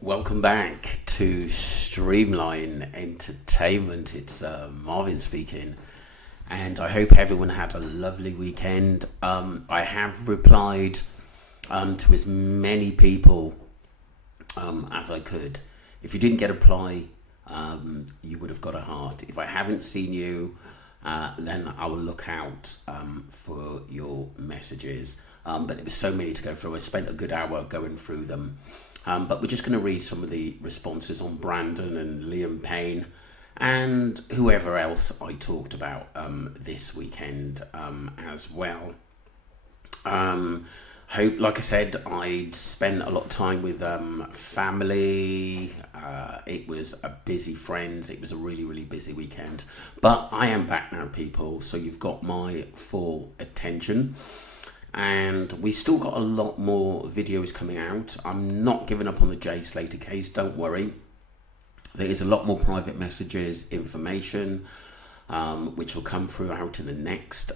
Welcome back to Streamline Entertainment. It's Marvin speaking, and I hope everyone had a lovely weekend. I have replied to as many people as I could. If you didn't get a reply, you would have got a heart. If I haven't seen you, then I will look out for your messages. But there was so many to go through. I spent a good hour going through them. But we're just going to read some of the responses on Brandon and Liam Payne and whoever else I talked about this weekend as well. Like I said, I spent a lot of time with family. It was a busy friends. It was a really, really busy weekend. But I am back now, people. So you've got my full attention. And we still got a lot more videos coming out. I'm not giving up on the Jay Slater case, don't worry. There is a lot more private messages, information, which will come through out in the next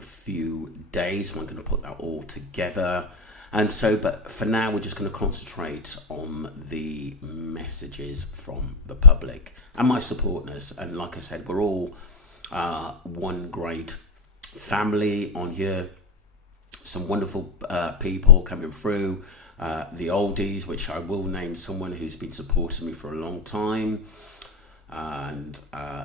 few days. So I'm going to put that all together. And so, but for now, we're just going to concentrate on the messages from the public and my supporters. And like I said, we're all one great family on here. Some wonderful people coming through, the oldies, which I will name someone who's been supporting me for a long time, and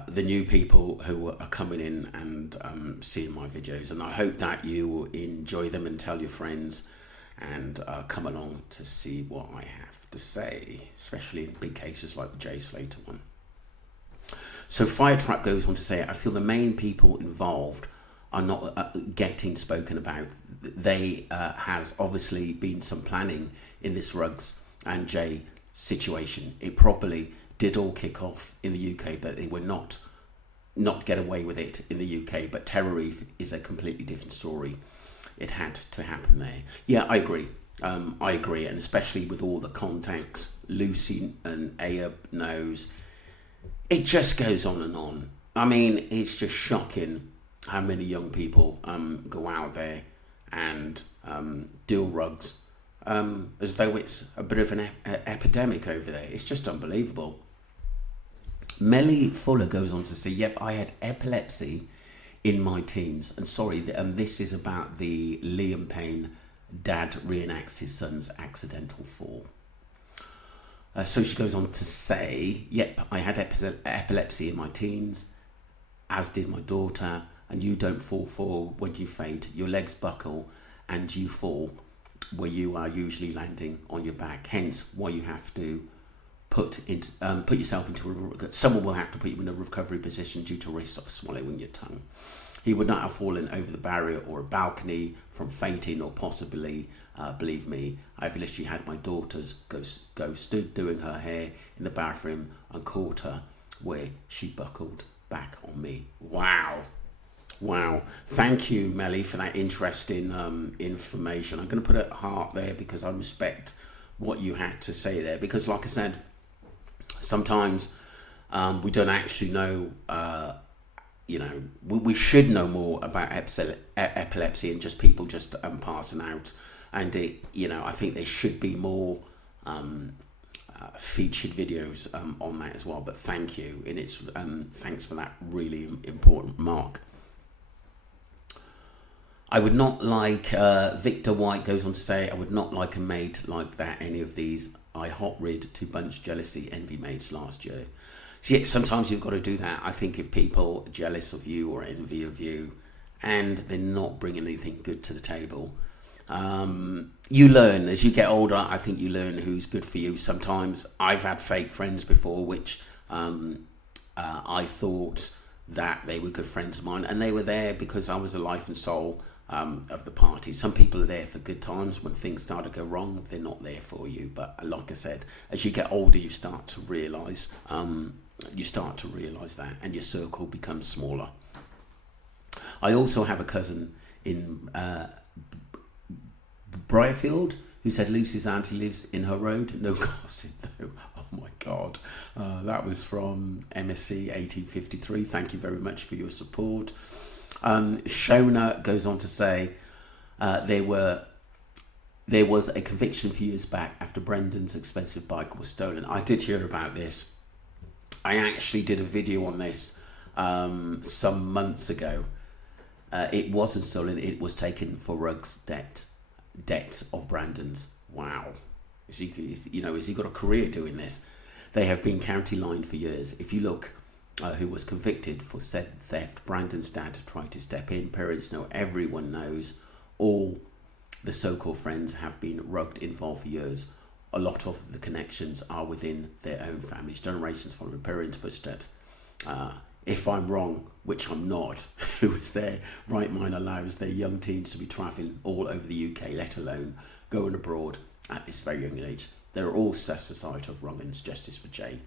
the new people who are coming in and seeing my videos. And I hope that you will enjoy them and tell your friends and come along to see what I have to say, especially in big cases like the Jay Slater one. So Firetrap goes on to say, I feel the main people involved are not getting spoken about. They has obviously been some planning in this Ruggs and Jay situation. It probably did all kick off in the UK, but they were not get away with it in the UK. But Terror Reef is a completely different story. It had to happen there. Yeah, I agree. I agree, and especially with all the contacts Lucy and Ayub knows. It just goes on and on. I mean, it's just shocking how many young people go out there and deal rugs as though it's a bit of an epidemic over there. It's just unbelievable. Melly Fuller goes on to say, yep, I had epilepsy in my teens. And sorry, this is about the Liam Payne dad reenacts his son's accidental fall. So she goes on to say, yep, I had epilepsy in my teens, as did my daughter. And you don't fall forward when you faint. Your legs buckle and you fall where you are usually landing on your back. Hence why you have to put yourself into someone will have to put you in a recovery position due to risk of swallowing your tongue. He would not have fallen over the barrier or a balcony from fainting or possibly, believe me, I've literally had my daughters stood doing her hair in the bathroom and caught her where she buckled back on me. Wow. Thank you, Melly, for that interesting information. I'm going to put a heart there because I respect what you had to say there. Because like I said, sometimes we don't actually know, we should know more about epilepsy and just people just passing out. And, I think there should be more featured videos on that as well. But thank you. And it's thanks for that really important mark. I would not like, Victor White goes on to say, I would not like a mate like that, any of these. I hot rid to bunch jealousy envy mates last year. So yeah, sometimes you've got to do that. I think if people are jealous of you or envy of you and they're not bringing anything good to the table, you learn as you get older. I think you learn who's good for you. Sometimes I've had fake friends before, which I thought that they were good friends of mine, and they were there because I was the life and soul of the party. Some people are there for good times. When things start to go wrong, they're not there for you. But like I said, as you get older, you start to realise that, and your circle becomes smaller. I also have a cousin in Briarfield who said Lucy's auntie lives in her road. No gossip though. Oh my God. That was from MSC 1853. Thank you very much for your support. Shona goes on to say there were There was a conviction a few years back after Brendan's expensive bike was stolen. I did hear about this. I actually did a video on this some months ago. It wasn't stolen, it was taken for Rugg's debt of Brandon's. Wow. Has he got a career doing this? They have been county line for years. If you look who was convicted for said theft, Brandon's dad tried to step in. Parents know, everyone knows. All the so-called friends have been rugged involved for years. A lot of the connections are within their own families, generations following parents' footsteps. If I'm wrong, which I'm not, who is their right mind allows their young teens to be travelling all over the UK, let alone going abroad at this very young age. They're all society of wrong, and justice for Jay.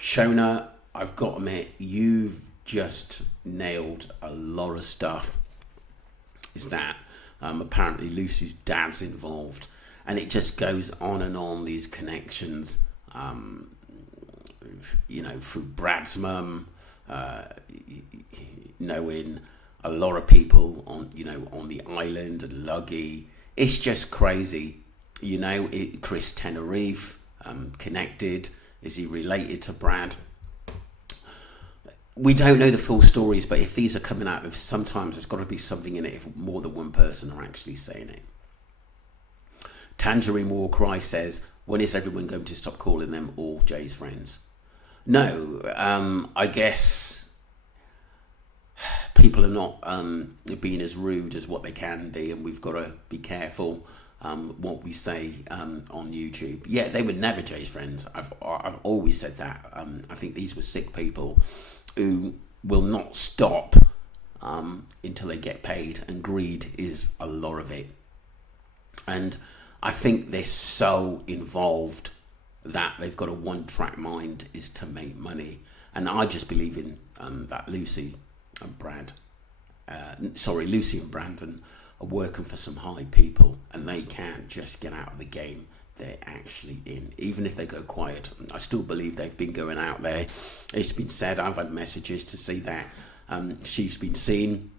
Shona, I've got to admit, you've just nailed a lot of stuff. Is that apparently Lucy's dad's involved, and it just goes on and on, these connections, through Brad's mum, knowing a lot of people on the island and Luggy. It's just crazy. Chris Tenerife, connected. Is he related to Brad? We don't know the full stories, but if these are coming out, sometimes there's got to be something in it if more than one person are actually saying it. Tangerine War Cry says, when is everyone going to stop calling them all Jay's friends? No, I guess people are not being as rude as what they can be, and we've got to be careful what we say on YouTube. Yeah, they were never Jay's friends. I've always said that. I think these were sick people who will not stop until they get paid, and greed is a lot of it. And I think they're so involved that they've got a one-track mind, is to make money. And I just believe in that Lucy and Brandon are working for some high people, and they can't just get out of the game they're actually in, even if they go quiet. I still believe they've been going out there. It's been said, I've had messages to see that she's been seen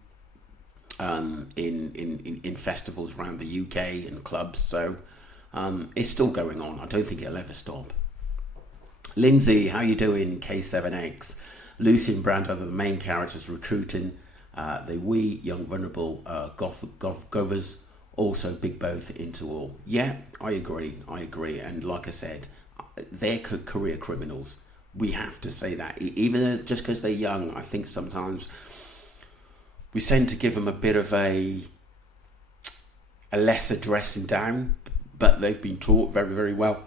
in festivals around the UK and clubs, so it's still going on. I don't think it'll ever stop. Lindsay, how you doing? K7X. Lucy and Brand are the main characters recruiting the wee, young, vulnerable govers. Also big both into all. Yeah, I agree. And like I said, they're career criminals. We have to say that. Even though just because they're young, I think sometimes we tend to give them a bit of a lesser dressing down, but they've been taught very, very well.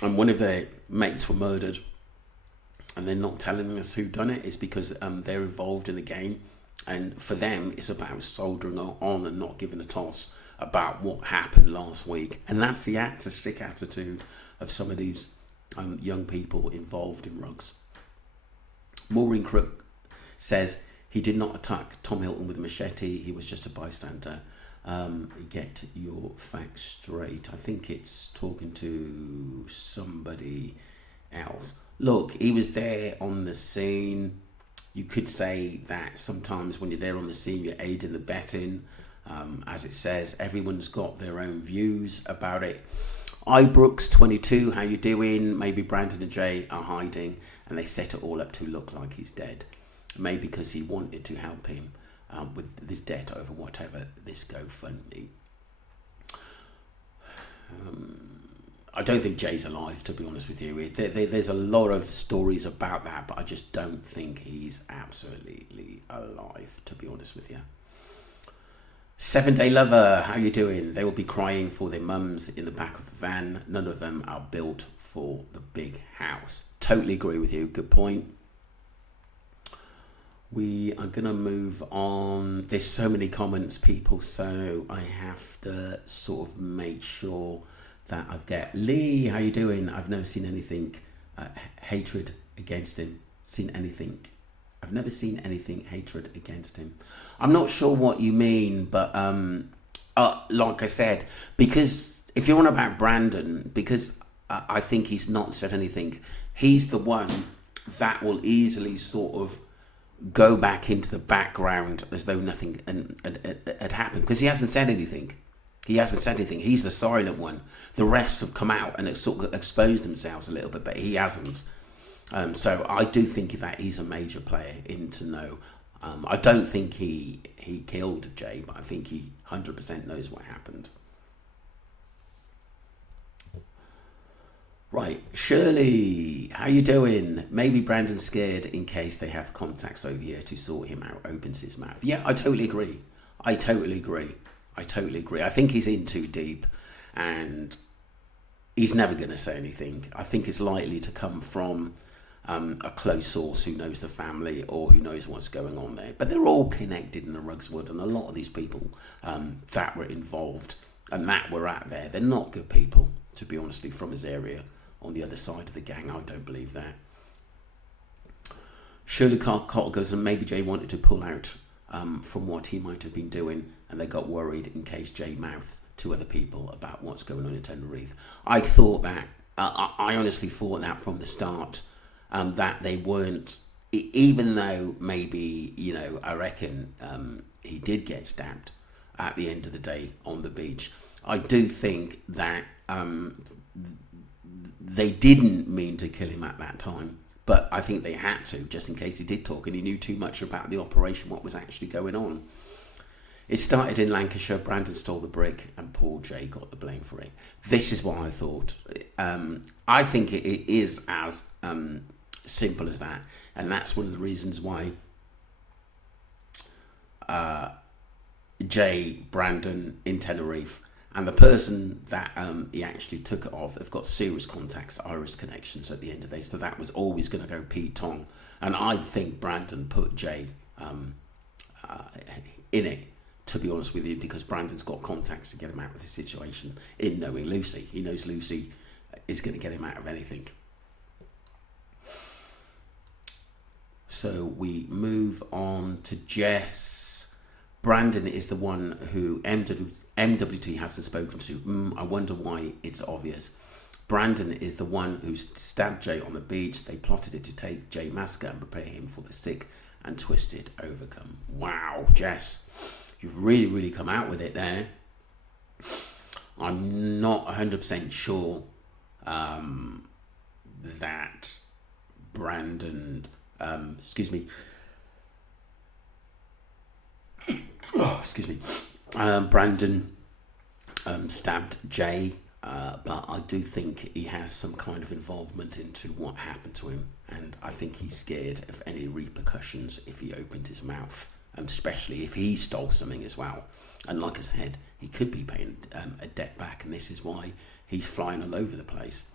And one of their mates were murdered, and they're not telling us who done it. It's because they're involved in the game. And for them, it's about soldiering on and not giving a toss about what happened last week. And that's the sick attitude of some of these young people involved in rugs. Maureen Crook says he did not attack Tom Hilton with a machete. He was just a bystander. Get your facts straight. I think it's talking to somebody else. Look, he was there on the scene. You could say that sometimes when you're there on the scene, you're aiding the betting. As it says, everyone's got their own views about it. Ibrooks22, how you doing? Maybe Brandon and Jay are hiding, and they set it all up to look like he's dead. Maybe because he wanted to help him with this debt over whatever this GoFundMe. I don't think Jay's alive, to be honest with you. There's a lot of stories about that, but I just don't think he's absolutely alive, to be honest with you. 7 Day Lover, how you doing? They will be crying for their mums in the back of the van. None of them are built for the big house. Totally agree with you. Good point. We are going to move on. There's so many comments, people, so I have to sort of make sure that I've got Lee, how you doing? I've never seen anything hatred against him. I've never seen anything hatred against him. I'm not sure what you mean, but like I said, because if you're on about Brandon, because I think he's not said anything, he's the one that will easily sort of go back into the background as though nothing had happened, because he hasn't said anything. He hasn't said anything. He's the silent one. The rest have come out and sort of exposed themselves a little bit, but he hasn't. So I do think that he's a major player in to know. I don't think he killed Jay, but I think he 100% knows what happened. Right, Shirley, how you doing? Maybe Brandon's scared in case they have contacts over here to sort him out, opens his mouth. Yeah, I totally agree. I totally agree. I think he's in too deep and he's never going to say anything. I think it's likely to come from a close source who knows the family or who knows what's going on there. But they're all connected in the Rugswood, and a lot of these people that were involved and that were out there, they're not good people, to be honestly, from his area. On the other side of the gang, I don't believe that. Shirley Cottle goes, and maybe Jay wanted to pull out from what he might have been doing, and they got worried in case Jay mouthed to other people about what's going on in Tenerife. I thought that, I honestly thought that from the start, that they weren't, even though maybe, you know, I reckon he did get stabbed at the end of the day on the beach. I do think that they didn't mean to kill him at that time, but I think they had to, just in case he did talk and he knew too much about the operation, what was actually going on. It started in Lancashire. Brandon stole the brick and poor Jay got the blame for it. This is what I thought. I think it is as simple as that, and that's one of the reasons why Jay, Brandon in Tenerife, and the person that he actually took it off, they've got serious contacts, iris connections at the end of the day. So that was always going to go Pete Tong. And I think Brandon put Jay in it, to be honest with you, because Brandon's got contacts to get him out of this situation in knowing Lucy. He knows Lucy is going to get him out of anything. So we move on to Jess. Brandon is the one who MWT hasn't spoken to. I wonder why. It's obvious. Brandon is the one who stabbed Jay on the beach. They plotted it to take Jay Masker and prepare him for the sick and twisted overcome. Wow, Jess, you've really, really come out with it there. I'm not 100% sure that Brandon, Brandon stabbed Jay, but I do think he has some kind of involvement into what happened to him, and I think he's scared of any repercussions if he opened his mouth, especially if he stole something as well. And like I said, he could be paying a debt back, and this is why he's flying all over the place.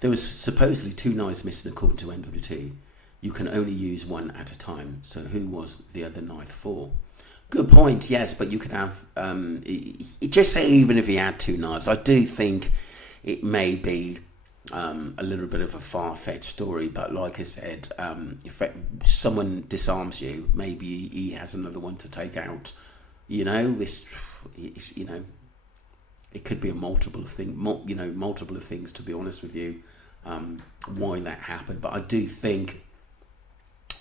There was supposedly 2 knives missing according to MWT. You can only use one at a time, so who was the other knife for? Good point, yes, but you could have, just say even if he had 2 knives, I do think it may be a little bit of a far-fetched story, but like I said, if someone disarms you, maybe he has another one to take out, you know, it's you know, it could be a multiple of things, to be honest with you, why that happened, but I do think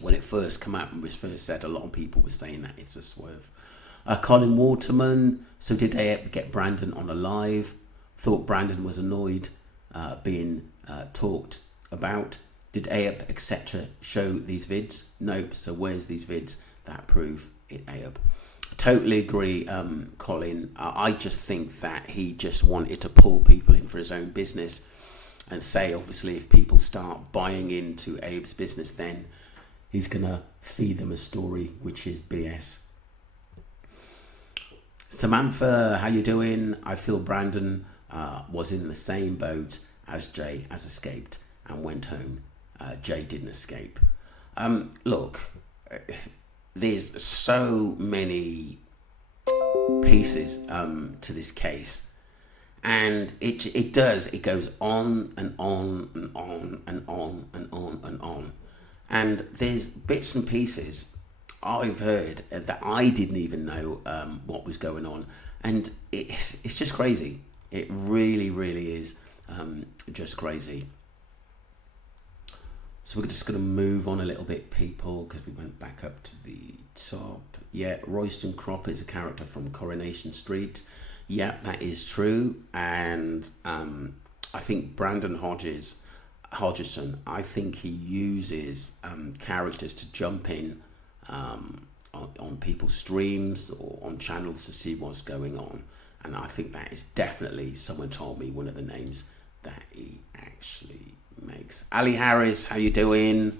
when it first came out and was first said, a lot of people were saying that it's a swerve. Colin Waterman, so did they get Brandon on a live? Thought Brandon was annoyed being talked about. Did AEP, etc. show these vids? Nope, so where's these vids that prove it AEP? Totally agree, Colin. I just think that he just wanted to pull people in for his own business and say, obviously, if people start buying into AEP's business, then he's going to feed them a story, which is BS. Samantha, how you doing? I feel Brandon was in the same boat as Jay, as escaped and went home. Jay didn't escape. Look, there's so many pieces to this case. And it goes on and on and on and on and on and on. And there's bits and pieces I've heard that I didn't even know what was going on. And it's just crazy. It really, really is just crazy. So we're just going to move on a little bit, people, because we went back up to the top. Yeah, Royston Crop is a character from Coronation Street. Yeah, that is true. And I think Brandon Hodgson, I think he uses characters to jump in on people's streams or on channels to see what's going on. And I think that is definitely, someone told me, one of the names that he actually makes. Ali Harris, how you doing?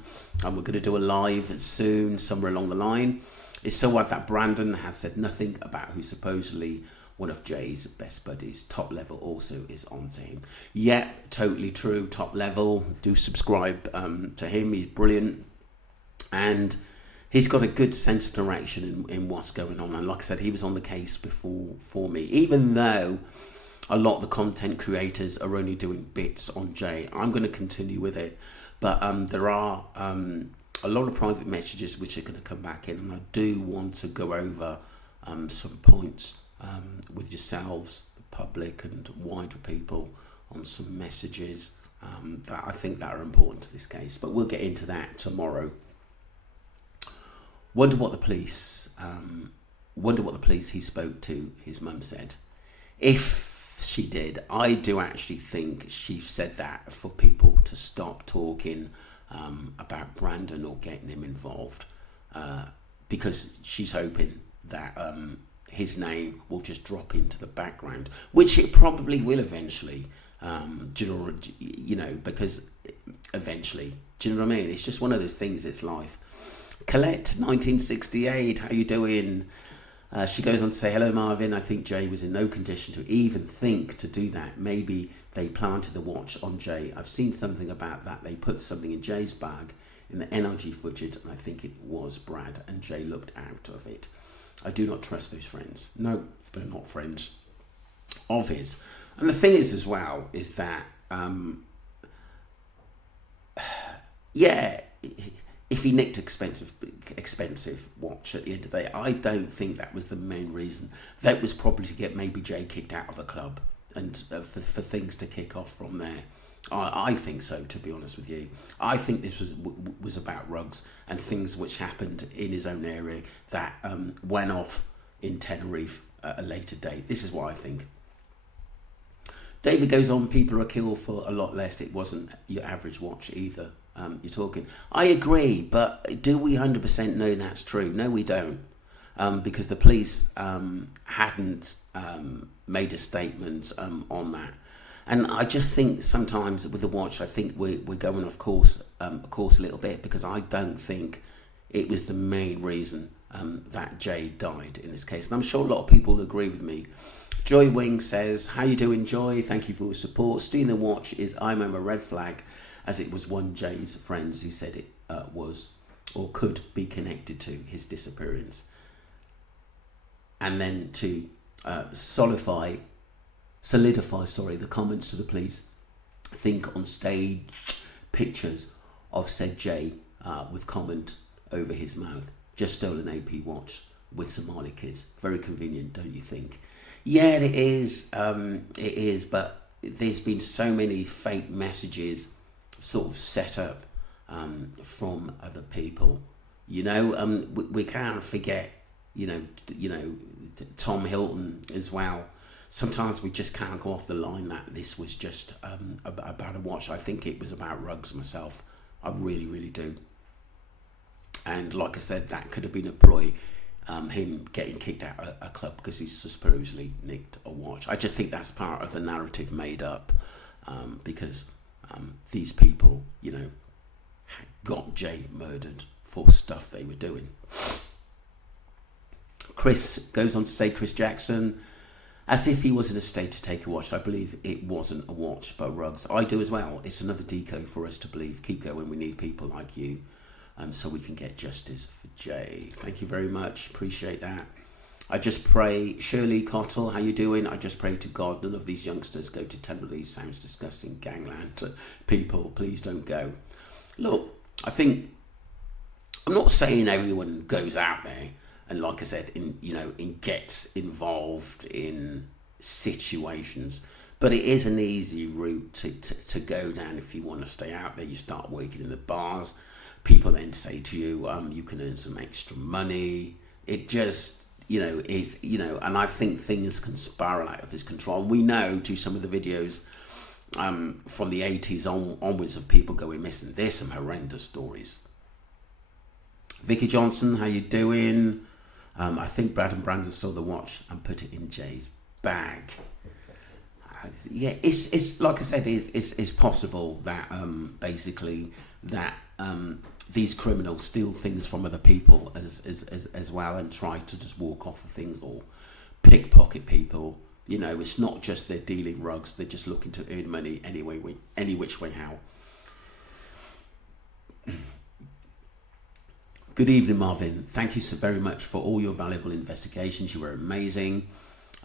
We're going to do a live soon, somewhere along the line. It's so odd that Brandon has said nothing about who supposedly one of Jay's best buddies, Top Level, also is on to him. Yeah, totally true. Top Level, do subscribe to him. He's brilliant. And he's got a good sense of direction in what's going on. And like I said, he was on the case before for me. Even though a lot of the content creators are only doing bits on Jay, I'm going to continue with it. But there are a lot of private messages which are going to come back in. And I do want to go over some points with yourselves, the public and wider people, on some messages that I think that are important to this case. But we'll get into that tomorrow. Wonder what the police he spoke to, his mum said. If she did, I do actually think she said that for people to stop talking about Brandon or getting him involved, because she's hoping that his name will just drop into the background, which it probably will eventually. Because eventually, do you know what I mean? It's just one of those things. It's life. Colette, 1968, how you doing? She goes on to say, hello Marvin, I think Jay was in no condition to even think to do that. Maybe they planted the watch on Jay. I've seen something about that. They put something in Jay's bag in the NRG footage, and I think it was Brad, and Jay looked out of it. I do not trust those friends. No, they're not friends of his. And the thing is as well, is that, if he nicked expensive watch at the end of the day, I don't think that was the main reason. That was probably to get maybe Jay kicked out of a club and for things to kick off from there. I think so, to be honest with you. I think this was about Ruggs and things which happened in his own area that went off in Tenerife at a later date. This is what I think. David goes on, people are killed for a lot less. It wasn't your average watch either. You're talking. I agree, but do we 100% know that's true? No, we don't. Because the police hadn't made a statement on that. And I just think sometimes with the watch, I think we're going off course a little bit, because I don't think it was the main reason that Jay died in this case. And I'm sure a lot of people agree with me. Joy Wing says, how you doing, Joy? Thank you for your support. Stealing the watch is, I'm a red flag, as it was one Jay's friends who said it was or could be connected to his disappearance. And then to solidify the comments to the police, think on stage pictures of said Jay with comment over his mouth. Just stole an AP watch with Somali kids. Very convenient, don't you think? Yeah, it is. It is, but there's been so many fake messages sort of set up from other people. We can't forget, Tom Hilton as well. Sometimes we just can't go off the line that this was just about a watch. I think it was about Ruggs myself. I really, really do. And like I said, that could have been a ploy, him getting kicked out of a club because he supposedly nicked a watch. I just think that's part of the narrative made up because these people, got Jay murdered for stuff they were doing. Chris goes on to say, Chris Jackson, as if he was in a state to take a watch. I believe it wasn't a watch but Ruggs. I do as well. It's another deco for us to believe. Keep going. We need people like you so we can get justice for Jay. Thank you very much. Appreciate that. I just pray, Shirley Cottle, how you doing? I just pray to God none of these youngsters go to Tenerife. Sounds disgusting. Gangland. People, please don't go. Look, I think, I'm not saying everyone goes out there and, like I said, gets involved in situations, but it is an easy route to go down if you want to stay out there. You start working in the bars. People then say to you, you can earn some extra money. It just, is, and I think things can spiral out of his control. And we know to some of the videos from the 80s onwards of people going missing. There's some horrendous stories. Vicky Johnson, how you doing? I think Brad and Brandon stole the watch and put it in Jay's bag. Yeah, it's like I said, it's possible that basically that these criminals steal things from other people as well, and try to just walk off of things or pickpocket people. It's not just they're dealing rugs; they're just looking to earn money any which way how. Good evening, Marvin. Thank you so very much for all your valuable investigations. You were amazing.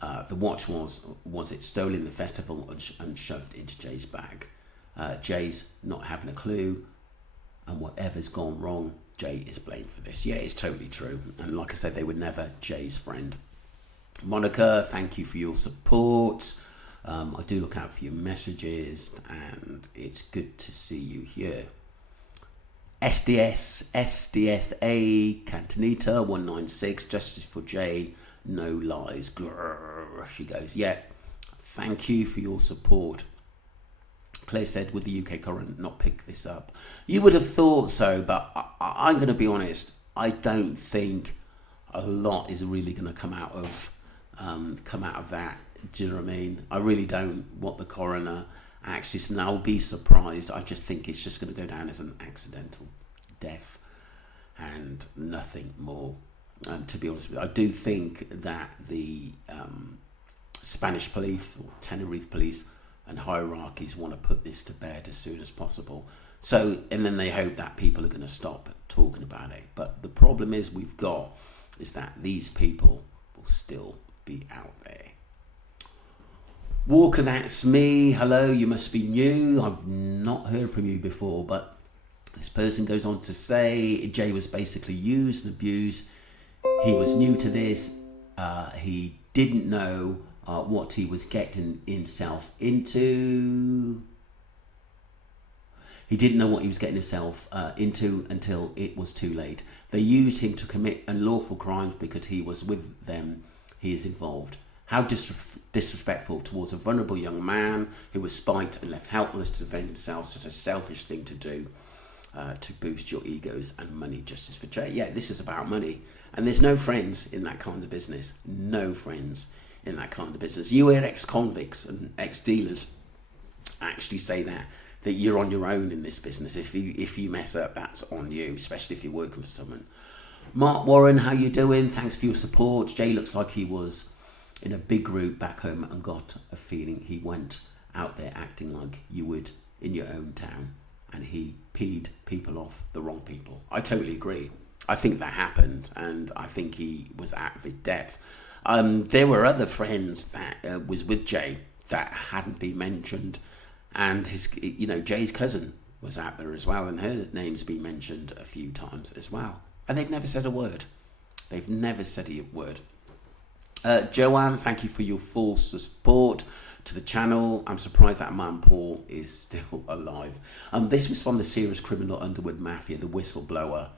The watch was it stolen in the festival and shoved into Jay's bag. Jay's not having a clue, and whatever's gone wrong, Jay is blamed for this. Yeah, it's totally true. And like I said, they were never Jay's friend. Monica, thank you for your support. I do look out for your messages, and it's good to see you here. SDSA Cantonita 196, justice for Jay, no lies. Grrr, she goes, yeah, thank you for your support. Claire said, would the UK current not pick this up? You would have thought so, but I'm going to be honest, I don't think a lot is really going to come out of that. Do you know what I mean? I really don't. What the coroner actually said, and I'll be surprised. I just think it's just going to go down as an accidental death and nothing more. To be honest with you, I do think that the Spanish police or Tenerife police and hierarchies want to put this to bed as soon as possible. So, and then they hope that people are going to stop talking about it. But the problem is that these people will still be out there. Walker, that's me. Hello, you must be new. I've not heard from you before, but this person goes on to say Jay was basically used and abused. He was new to this. He didn't know what he was getting himself into. He didn't know what he was getting himself into until it was too late. They used him to commit unlawful crimes because he was with them. He is involved. How disrespectful towards a vulnerable young man who was spiked and left helpless to defend himself. Such a selfish thing to do to boost your egos and money. Justice for Jay. Yeah, this is about money. And there's no friends in that kind of business. No friends in that kind of business. You hear ex-convicts and ex-dealers actually say that you're on your own in this business. If you mess up, that's on you, especially if you're working for someone. Mark Warren, how you doing? Thanks for your support. Jay looks like he was in a big group back home and got a feeling he went out there acting like you would in your own town, and he peed people off, the wrong people. I totally agree. I think that happened, and I think he was out of his depth. There were other friends that was with Jay that hadn't been mentioned, and Jay's cousin was out there as well, and her name's been mentioned a few times as well, and they've never said a word. They've never said a word. Joanne, thank you for your full support to the channel. I'm surprised that man Paul is still alive. This was from the serious criminal Underwood Mafia, the whistleblower.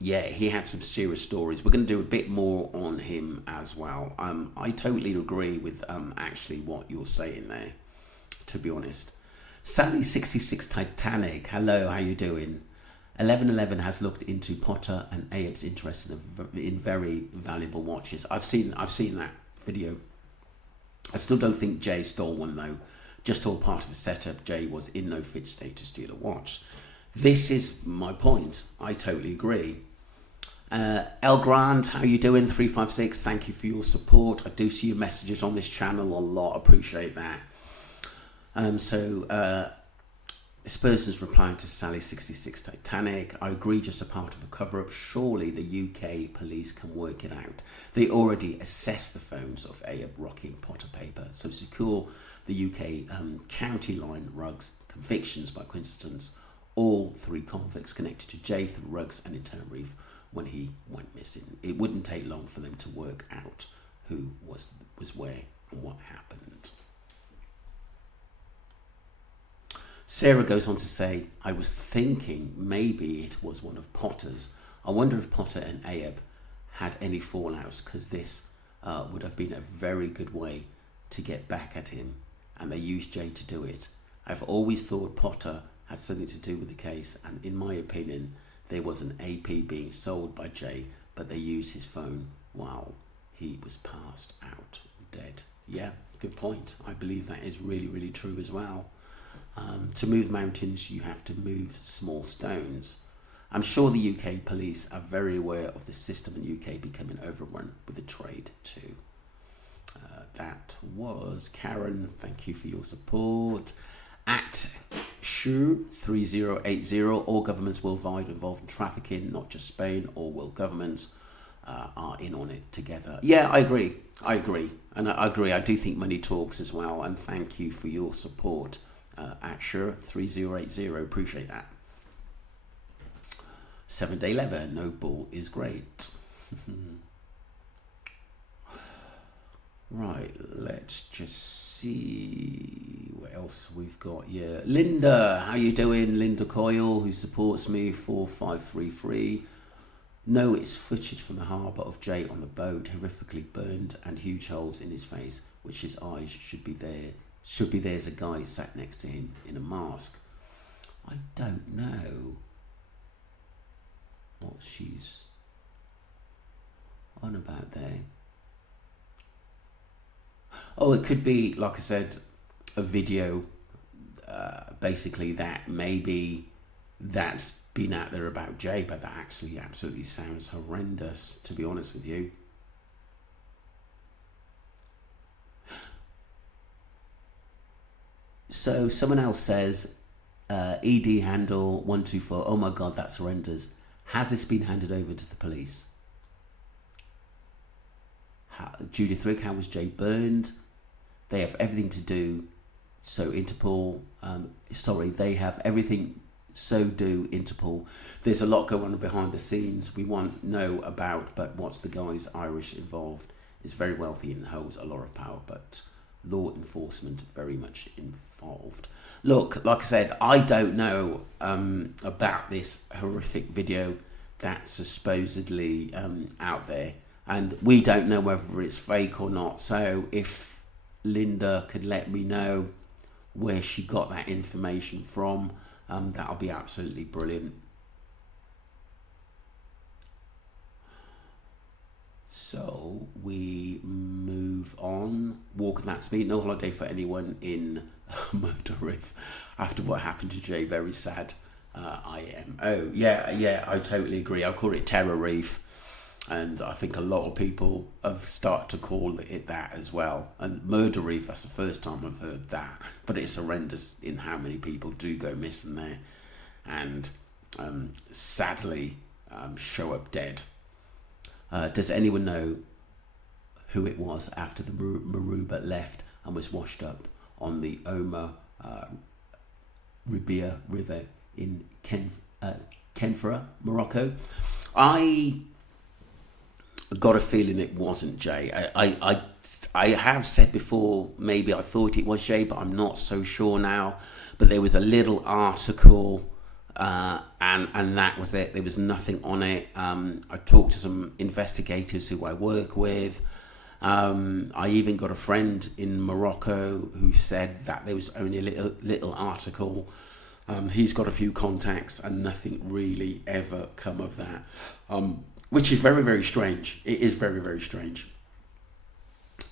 Yeah, he had some serious stories. We're going to do a bit more on him as well. I totally agree with actually what you're saying there, to be honest. Sally 66 Titanic, hello, how you doing? 1111 has looked into Potter and Abe's interest in very valuable watches. I've seen that video. I still don't think Jay stole one though. Just all part of a setup. Jay was in no fit state to steal a watch. This is my point. I totally agree. El Grant, how you doing? 356, thank you for your support. I do see your messages on this channel a lot. Appreciate that. This person's replying to Sally 66 Titanic. I agree, just a part of a cover-up. Surely the UK police can work it out. They already assessed the phones of Abe, Rocky and Potter paper. So secure the UK county line rugs convictions by coincidence. All three convicts connected to Jay through rugs and in Tenerife when he went missing. It wouldn't take long for them to work out who was where and what happened. Sarah goes on to say, I was thinking maybe it was one of Potter's. I wonder if Potter and Abe had any fallouts, because this would have been a very good way to get back at him, and they used Jay to do it. I've always thought Potter had something to do with the case, and in my opinion, there was an AP being sold by Jay, but they used his phone while he was passed out dead. Yeah, good point. I believe that is really, really true as well. To move mountains, you have to move small stones. I'm sure the UK police are very aware of the system in the UK becoming overrun with the trade too. That was Karen. Thank you for your support. At Shu3080, all governments worldwide involved in trafficking, not just Spain, all world governments are in on it together. Yeah, I agree. And I agree. I do think money talks as well. And thank you for your support. At Shu3080, appreciate that. 7-day leather, no bull is great. Right, let's just see what else we've got here. Linda, how you doing? Linda Coyle, who supports me, 4533. No, it's footage from the harbour of Jay on the boat, horrifically burned and huge holes in his face, which his eyes should be there. There's a guy sat next to him in a mask. I don't know what she's on about there. Oh, it could be, like I said, a video, basically that maybe that's been out there about Jay, but that actually absolutely sounds horrendous, to be honest with you. So someone else says, ED handle 124, oh my God, that's horrendous. Has this been handed over to the police? Judith Rick, how was Jay burned? They have everything to do, so Interpol, they have everything, so do Interpol. There's a lot going on behind the scenes we want to know about, but what's the guy's Irish involved is very wealthy and holds a lot of power, but law enforcement very much involved. Look, like I said, I don't know about this horrific video that's supposedly out there, and we don't know whether it's fake or not. So if Linda could let me know where she got that information from, that'll be absolutely brilliant. So we move on. Walk at that speed. No holiday for anyone in Murder Reef after what happened to Jay. Very sad. IMO. Yeah, I totally agree. I call it Terror Reef, and I think a lot of people have started to call it that as well. And Murder Reef, that's the first time I've heard that, but it's horrendous in how many people do go missing there, and sadly show up dead. Does anyone know who it was after the Maruba left and was washed up on the Omar Ribia River in Kenfra, Morocco? I got a feeling it wasn't Jay. I have said before, maybe I thought it was Jay, but I'm not so sure now. But there was a little article, and that was it. There was nothing on it. I talked to some investigators who I work with. I even got a friend in Morocco who said that there was only a little article. He's got a few contacts, and nothing really ever come of that, which is very, very strange. It is very, very strange.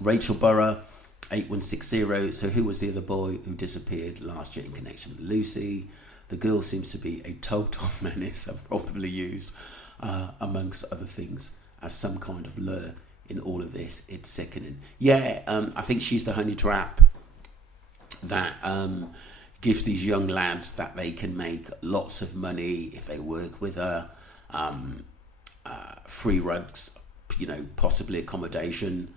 Rachel Burrow, 8160. So who was the other boy who disappeared last year in connection with Lucy? The girl seems to be a total menace and probably used, amongst other things, as some kind of lure in all of this. It's sickening. Yeah, I think she's the honey trap that gives these young lads that they can make lots of money if they work with her. Free rugs, possibly accommodation,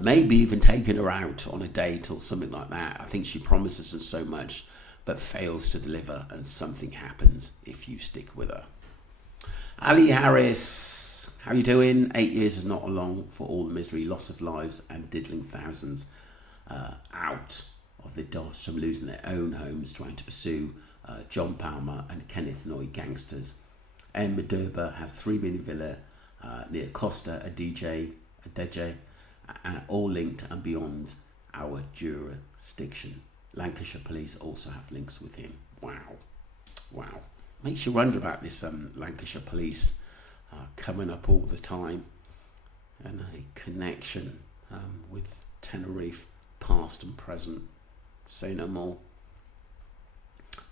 maybe even taking her out on a date or something like that. I think she promises us so much, but fails to deliver, and something happens if you stick with her. Ali Harris, how you doing? 8 years is not long for all the misery, loss of lives, and diddling thousands out of the dosh, some losing their own homes trying to pursue John Palmer and Kenneth Noy gangsters. Emma Durber has 3 million villa near Costa, a DJ, all linked and beyond our jurisdiction. Lancashire Police also have links with him. Wow. Makes you wonder about this Lancashire Police coming up all the time, and a connection with Tenerife, past and present. Say no more.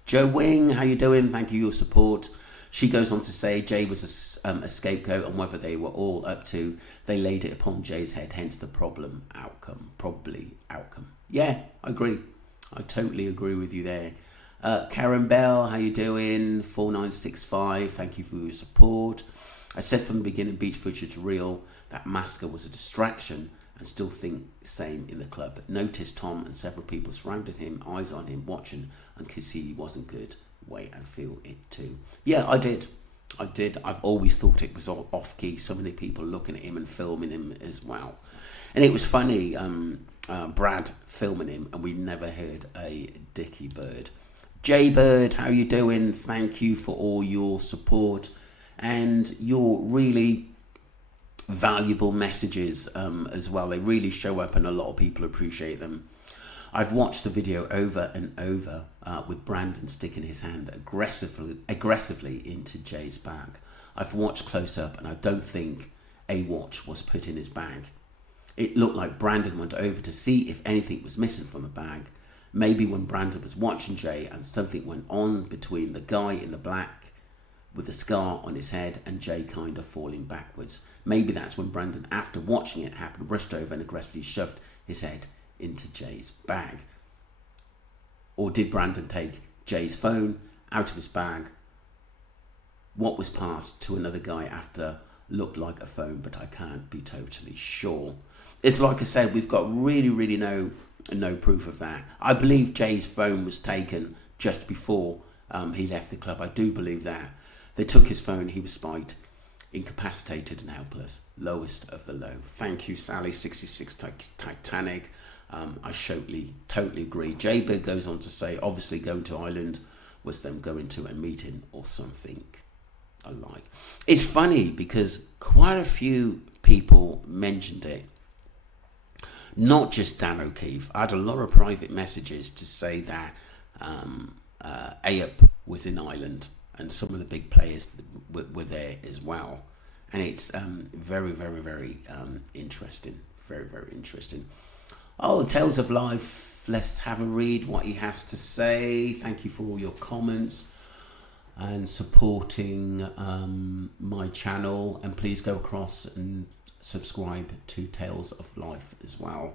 Joe Wing, how you doing? Thank you for your support. She goes on to say Jay was a scapegoat, and whether they were all up to, they laid it upon Jay's head, hence the probably outcome. Yeah, I agree. I totally agree with you there. Karen Bell, how you doing? 4965, thank you for your support. I said from the beginning, beach footage real, that Masker was a distraction, and still think same in the club. Noticed Tom and several people surrounded him, eyes on him, watching, and could see he wasn't good. Wait and feel it too. Yeah, I did. I've always thought it was off key. So many people looking at him and filming him as well. And it was funny, Brad filming him, and we never heard a dicky bird. Jay Bird, how you doing? Thank you for all your support and your really valuable messages as well. They really show up, and a lot of people appreciate them. I've watched the video over and over with Brandon sticking his hand aggressively into Jay's bag. I've watched close up, and I don't think a watch was put in his bag. It looked like Brandon went over to see if anything was missing from the bag. Maybe when Brandon was watching Jay and something went on between the guy in the black with a scar on his head and Jay kind of falling backwards. Maybe that's when Brandon, after watching it happen, rushed over and aggressively shoved his head into Jay's bag. Or did Brandon take Jay's phone out of his bag? What was passed to another guy after looked like a phone, but I can't be totally sure. It's like I said, we've got really no proof of that. I believe Jay's phone was taken just before he left the club. I do believe that. They took his phone, he was spiked, incapacitated and helpless. Lowest of the low. Thank you, Sally, 66 Titanic. I totally agree. Jay Bird goes on to say, obviously going to Ireland was them going to a meeting or something alike. It's funny because quite a few people mentioned it. Not just Dan O'Keefe. I had a lot of private messages to say that Ayup was in Ireland and some of the big players were there as well. And it's very interesting. Very interesting. Oh, Tales of Life. Let's have a read what he has to say. Thank you for all your comments and supporting my channel. And please go across and subscribe to Tales of Life as well.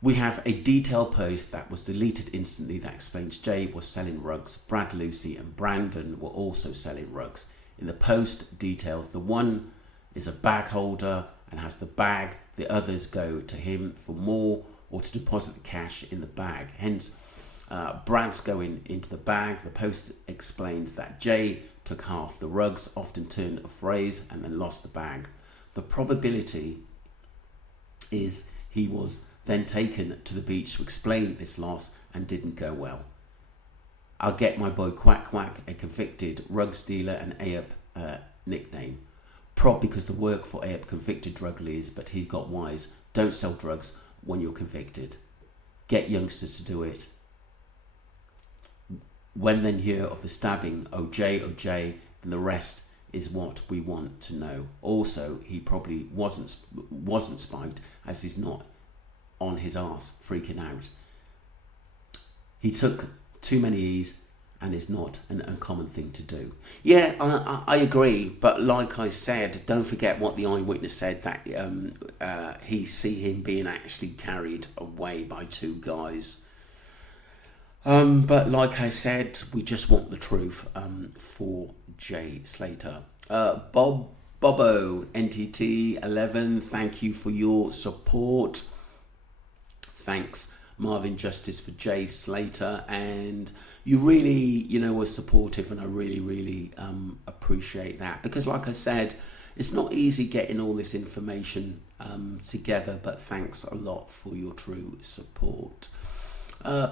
We have a detailed post that was deleted instantly that explains Jay was selling rugs. Brad, Lucy and Brandon were also selling rugs. In the post details, the one is a bag holder and has the bag. The others go to him for more or to deposit the cash in the bag. Hence, Brad's going into the bag. The post explains that Jay took half the rugs, often turned a phrase and then lost the bag. The probability is he was then taken to the beach to explain this loss and didn't go well. I'll get my boy Quack Quack, a convicted rugs dealer and Ayup nickname. Prob because the work for Ayup convicted drug dealers, but he got wise. Don't sell drugs when you're convicted. Get youngsters to do it. When then hear of the stabbing, OJ, and the rest is what we want to know. Also, he probably wasn't spiked as he's not on his arse freaking out. He took too many E's and is not an uncommon thing to do. Yeah, I agree, but like I said, don't forget what the eyewitness said, that he see him being actually carried away by two guys. But like I said, we just want the truth for Jay Slater. Bobo NTT 11, thank you for your support. Thanks, Marvin Justice, for Jay Slater, and you really, were supportive, and I really appreciate that, because like I said, it's not easy getting all this information together, but thanks a lot for your true support.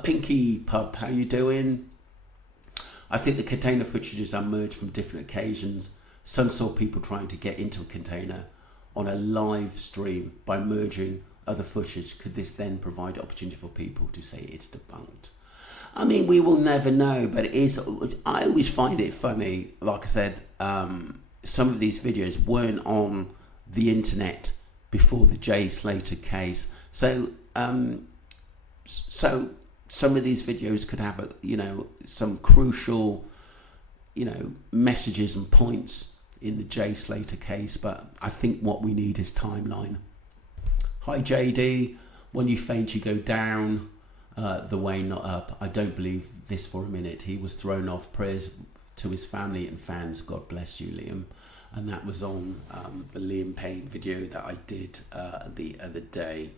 Pinky Pub, how you doing? I think the container footages are merged from different occasions, Some saw people trying to get into a container on a live stream by merging other footage. Could this then provide opportunity for people to say it's debunked? I mean, we will never know, but it is. I always find it funny. Like I said, some of these videos weren't on the internet before the Jay Slater case, so some of these videos could have some crucial messages and points in the Jay Slater case. But I think what we need is timeline. Hi JD, when you faint you go down the way, not up. I don't believe this for a minute. He was thrown off. Prayers to his family and fans. God bless you, Liam. And that was on the Liam Payne video that I did the other day.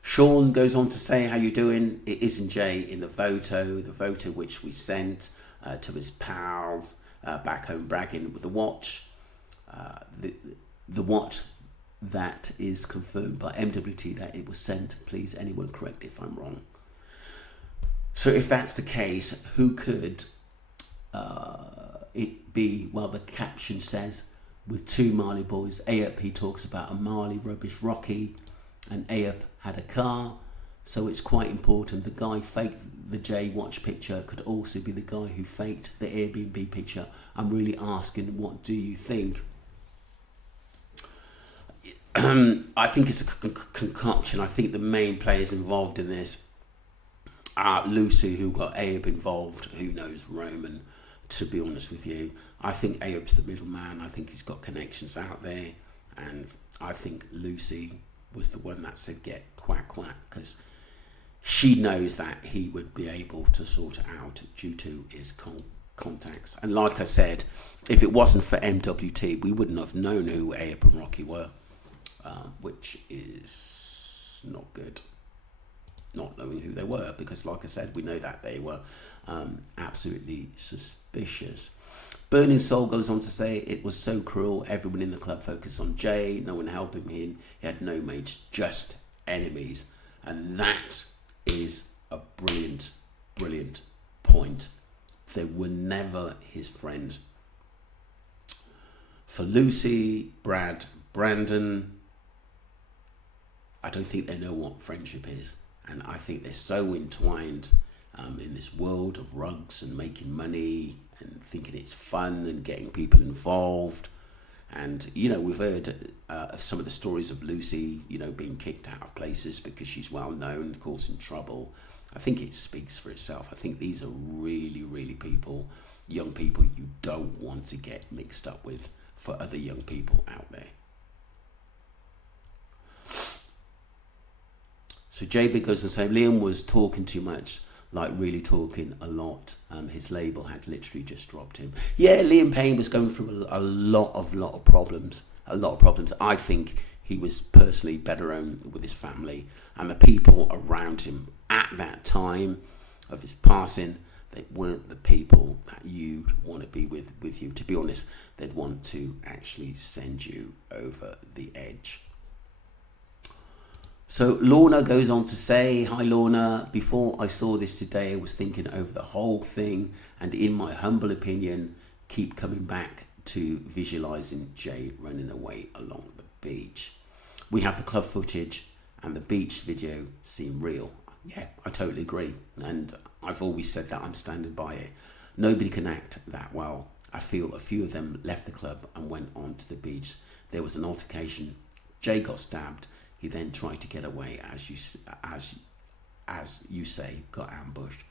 Sean goes on to say, how you doing? It isn't Jay in the photo which we sent to his pals back home bragging with the watch. The watch that is confirmed by MWT that it was sent. Please, anyone correct if I'm wrong. So if that's the case, who could it be? Well, the caption says, with two Marley boys. Ayup, he talks about a Marley rubbish Rocky, and Ayup had a car. So it's quite important. The guy faked the J watch picture could also be the guy who faked the Airbnb picture. I'm really asking, what do you think? I think it's a concoction. I think the main players involved in this are Lucy, who got Ayup involved, who knows Roman, to be honest with you. I think Ayup's the middleman. I think he's got connections out there. And I think Lucy was the one that said, get quack quack, because she knows that he would be able to sort it out due to his contacts. And like I said, if it wasn't for MWT, we wouldn't have known who Ayup and Rocky were, which is not good, not knowing who they were, because like I said, we know that they were absolutely suspicious. Burning Soul goes on to say, it was so cruel. Everyone in the club focused on Jay, no one helping him. He had no mates, just enemies. And that is a brilliant, brilliant point. They were never his friends. For Lucy, Brandon, I don't think they know what friendship is. And I think they're so entwined in this world of rugs and making money and thinking it's fun and getting people involved. And, you know, we've heard of some of the stories of Lucy, you know, being kicked out of places because she's well known, causing trouble. I think it speaks for itself. I think these are really, really people, young people you don't want to get mixed up with for other young people out there. So JB goes and says, Liam was talking too much, like really talking a lot. His label had literally just dropped him. Yeah, Liam Payne was going through a lot of problems. I think he was personally better on with his family and the people around him at that time of his passing. They weren't the people that you'd want to be with you. To be honest, they'd want to actually send you over the edge. So Lorna goes on to say, hi Lorna, before I saw this today, I was thinking over the whole thing, and in my humble opinion, keep coming back to visualizing Jay running away along the beach. We have the club footage and the beach video seem real. Yeah, I totally agree. And I've always said that, I'm standing by it. Nobody can act that well. I feel a few of them left the club and went on to the beach. There was an altercation. Jay got stabbed. He then tried to get away, as you say, got ambushed.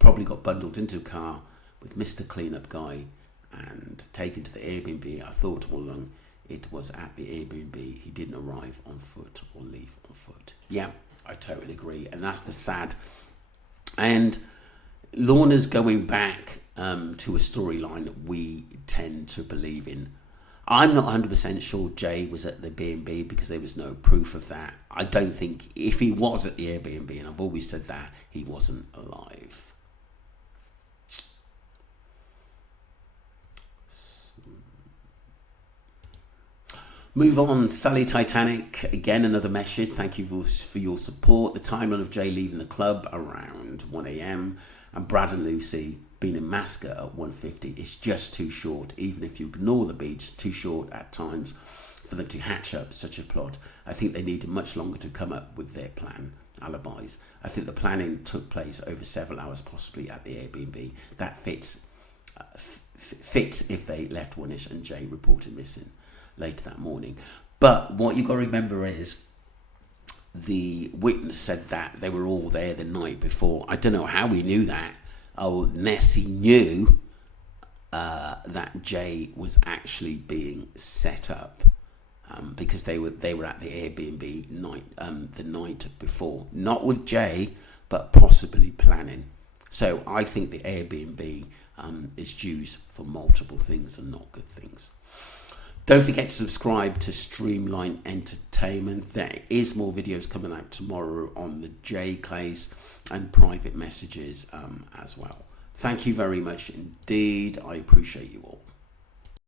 Probably got bundled into a car with Mr. Cleanup Guy and taken to the Airbnb. I thought all along it was at the Airbnb. He didn't arrive on foot or leave on foot. Yeah, I totally agree. And that's the sad. And Lorna's going back to a storyline we tend to believe in. I'm not 100% sure Jay was at the B&B because there was no proof of that. I don't think, if he was at the Airbnb, and I've always said that, he wasn't alive. Move on, Sally Titanic, again another message. Thank you for your support. The timeline of Jay leaving the club around 1 a.m. and Brad and Lucy being in Mascot at 150 is just too short. Even if you ignore the beach, too short at times for them to hatch up such a plot. I think they needed much longer to come up with their plan alibis. I think the planning took place over several hours, possibly at the Airbnb. That fits if they left Wanish and Jay reported missing later that morning. But what you've got to remember is the witness said that they were all there the night before. I don't know how he knew that. Unless he knew that Jay was actually being set up, because they were at the Airbnb the night before, not with Jay, but possibly planning. So I think the Airbnb is used for multiple things and not good things. Don't forget to subscribe to Streamline Entertainment. There is more videos coming out tomorrow on the Jay case and private messages as well. Thank you very much indeed. I appreciate you all.